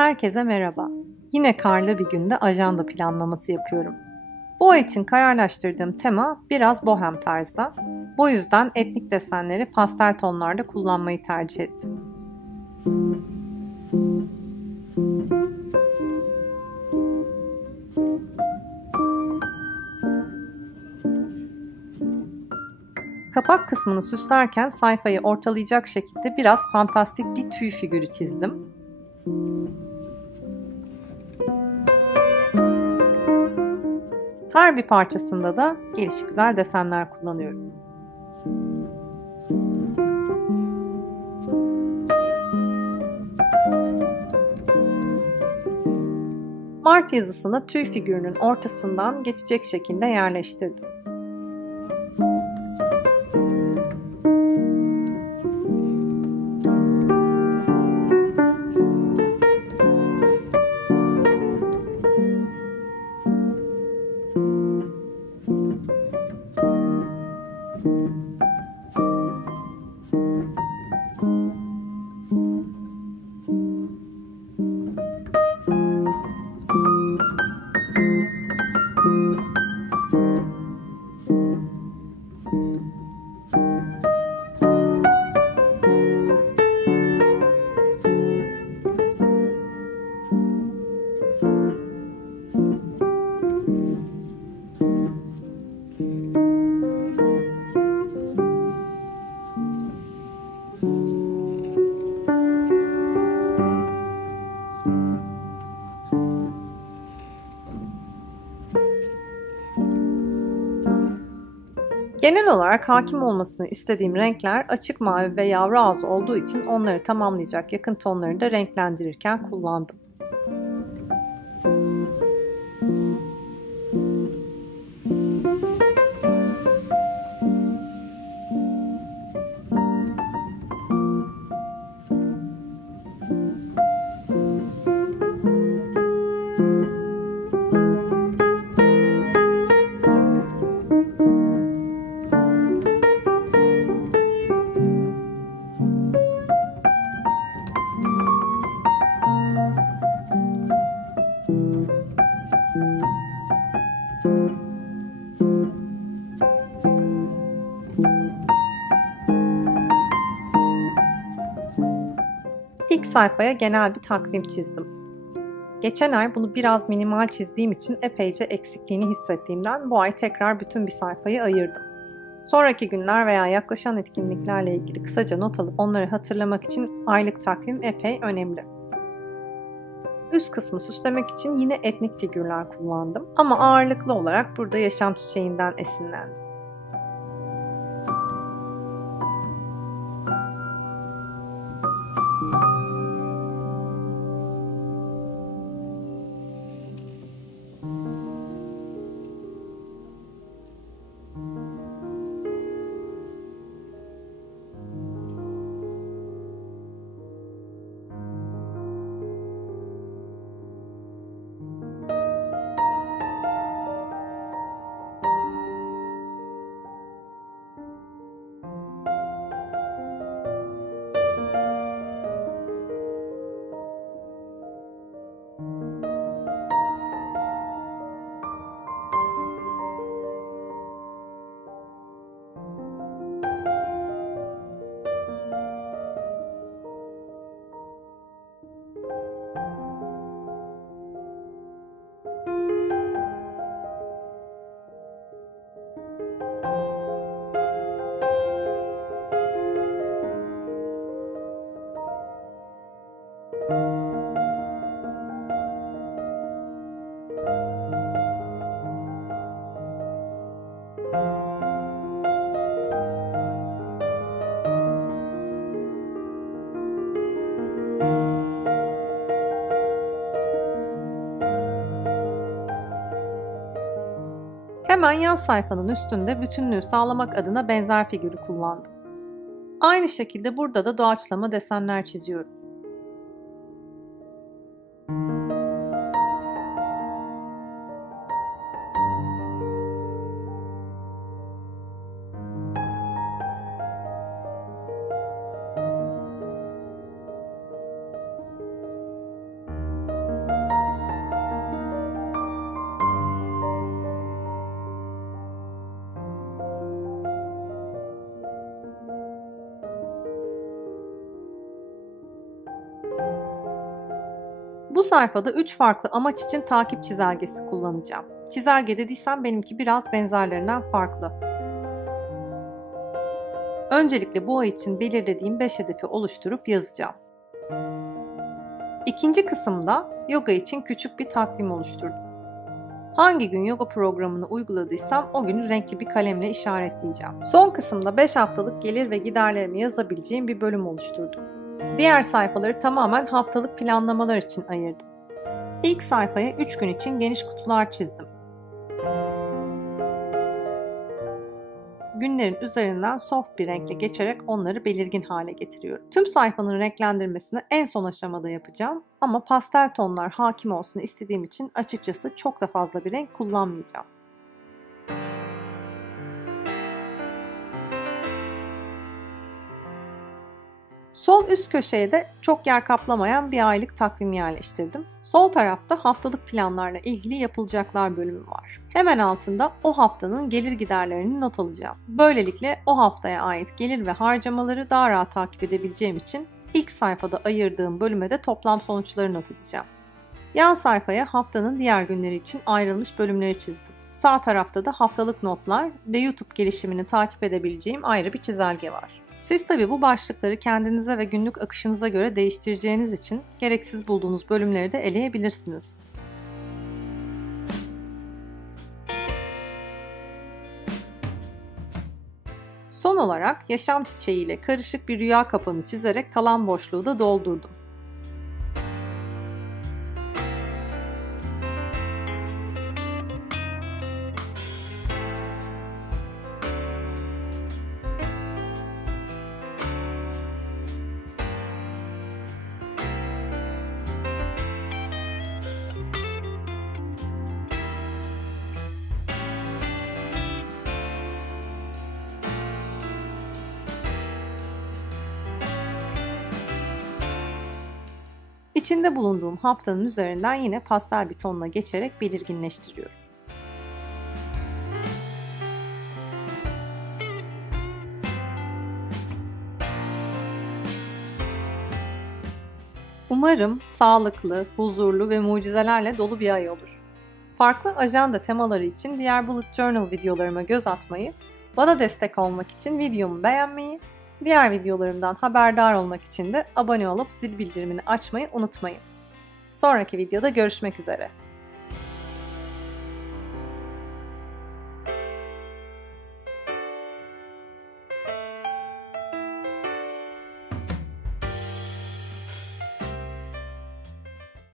Herkese merhaba. Yine karlı bir günde ajanda planlaması yapıyorum. Bu ay için kararlaştırdığım tema biraz bohem tarzda. Bu yüzden etnik desenleri pastel tonlarda kullanmayı tercih ettim. Kapak kısmını süslerken sayfayı ortalayacak şekilde biraz fantastik bir tüy figürü çizdim. Her bir parçasında da gelişigüzel desenler kullanıyorum. Mart yazısını tüy figürünün ortasından geçecek şekilde yerleştirdim. Genel olarak hakim olmasını istediğim renkler açık mavi ve yavru ağzı olduğu için onları tamamlayacak yakın tonları da renklendirirken kullandım. İlk sayfaya genel bir takvim çizdim. Geçen ay bunu biraz minimal çizdiğim için epeyce eksikliğini hissettiğimden bu ay tekrar bütün bir sayfayı ayırdım. Sonraki günler veya yaklaşan etkinliklerle ilgili kısaca not alıp onları hatırlamak için aylık takvim epey önemli. Üst kısmı süslemek için yine etnik figürler kullandım ama ağırlıklı olarak burada yaşam çiçeğinden esinlendim. Hemen yan sayfanın üstünde bütünlüğü sağlamak adına benzer figürü kullandım. Aynı şekilde burada da doğaçlama desenler çiziyorum. Bu sayfada 3 farklı amaç için takip çizelgesi kullanacağım. Çizelge dediysem benimki biraz benzerlerinden farklı. Öncelikle bu ay için belirlediğim 5 hedefi oluşturup yazacağım. İkinci kısımda yoga için küçük bir takvim oluşturdum. Hangi gün yoga programını uyguladıysam o günü renkli bir kalemle işaretleyeceğim. Son kısımda 5 haftalık gelir ve giderlerimi yazabileceğim bir bölüm oluşturdum. Diğer sayfaları tamamen haftalık planlamalar için ayırdım. İlk sayfaya 3 gün için geniş kutular çizdim. Günlerin üzerinden soft bir renkle geçerek onları belirgin hale getiriyorum. Tüm sayfanın renklendirmesini en son aşamada yapacağım ama pastel tonlar hakim olsun istediğim için açıkçası çok da fazla bir renk kullanmayacağım. Sol üst köşeye de çok yer kaplamayan bir aylık takvim yerleştirdim. Sol tarafta haftalık planlarla ilgili yapılacaklar bölümü var. Hemen altında o haftanın gelir giderlerini not alacağım. Böylelikle o haftaya ait gelir ve harcamaları daha rahat takip edebileceğim için ilk sayfada ayırdığım bölüme de toplam sonuçları not edeceğim. Yan sayfaya haftanın diğer günleri için ayrılmış bölümleri çizdim. Sağ tarafta da haftalık notlar ve YouTube gelişimini takip edebileceğim ayrı bir çizelge var. Siz tabi bu başlıkları kendinize ve günlük akışınıza göre değiştireceğiniz için gereksiz bulduğunuz bölümleri de eleyebilirsiniz. Son olarak yaşam çiçeğiyle karışık bir rüya kapanı çizerek kalan boşluğu da doldurdum. İçinde bulunduğum haftanın üzerinden yine pastel bir tonla geçerek belirginleştiriyorum. Umarım sağlıklı, huzurlu ve mucizelerle dolu bir ay olur. Farklı ajanda temaları için diğer Bullet Journal videolarıma göz atmayı, bana destek olmak için videomu beğenmeyi, diğer videolarımdan haberdar olmak için de abone olup zil bildirimini açmayı unutmayın. Sonraki videoda görüşmek üzere.